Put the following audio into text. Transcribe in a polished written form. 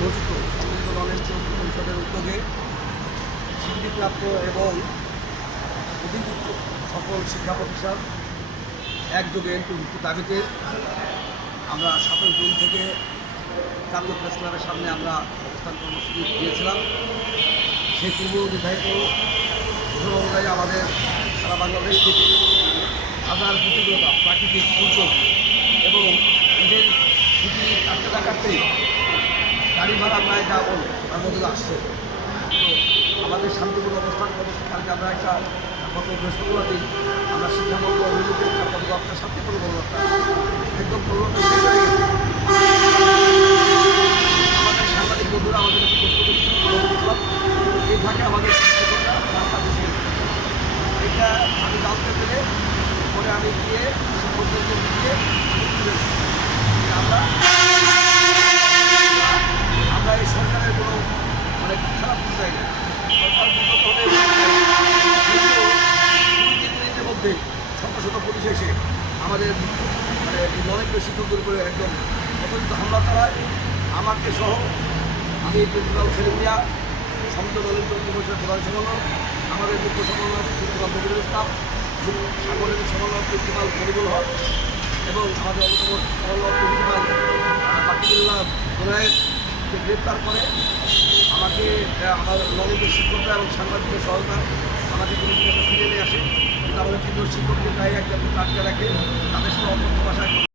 ঘোষিত সম্মিলিত নলেজ পরিষদের উদ্যোগে স্বীকৃতিপ্রাপ্ত এবং অধিভুক্ত সকল শিক্ষা প্রতিষ্ঠান একযোগে এন্ট্রিভুক্ত দাবিতে আমরা 17 জুন থেকে জাতীয় প্রেস ক্লাবের সামনে আমরা অবস্থান কর্মসূচি দিয়েছিলাম। সেই পূর্ব নির্ধারিত ঘোষণা অনুযায়ী আমাদের সারা বাংলাদেশ থেকে হাজার প্রতিকূলতা, প্রাকৃতিক দুর্যোগ এবং ঈদের ছুটি কাটতেই গাড়ি ভাড়া প্রায় যা বল তার মধ্যে আসছে। তো আমাদের শান্তিপূর্ণ অবস্থান কর্মসূচিকে আমরা একটা গত বৃহস্পতিবার দিন আমরা শিক্ষামন্ত্রী অভিযোগে একটা পদযাত্রা শান্তিপূর্ণ পদযাত্রা একদম পরিবর্তন শেষ হয়ে গেছে। আমাদের সাংবাদিক বন্ধুরা আমাদের কাছে প্রশ্ন করেছিলাম এই ফাঁকে আমাদের শিক্ষকরা রাস্তা বসে এটা আমি জানতে পেরে পরে আমি গিয়ে শিক্ষকদেরকে দিয়ে আমরা এই সরকারের কোনো খারাপ কিছু চাই না। সরকার বিগত হলে 2-3 মিনিটের মধ্যে শত শত পুলিশ এসে আমাদের অনেক শিক্ষকদের উপরে একদম অত্যন্ত হামলা চালায়। আমাকে সহ আমি প্রিন্সিপাল সেলিম মিয়া, সমস্ত দলের পরিষদের প্রধান সমন্বয়, আমাদের মুখ্য সমন্বয় প্রিন্সিপাল নজরুল ইসলাম, সাগরের সমন্বয় প্রিন্সিপাল মনিবুল হক এবং আমাদের অন্যতম সমন্বয় প্রিন্সিপাল বাকিবুল্লাহ জোনায়েদকে গ্রেপ্তার করে আমাকে আমার নলেজের শিক্ষকরা এবং সাংবাদিকের সহায়তা আমাকে পুলিশের কাছে ফিরে নিয়ে আসে। কিন্তু আমাদের 3 জন শিক্ষককে প্রায় একজন আটকে রাখে, তাদের সাথে অন্য ভাষায়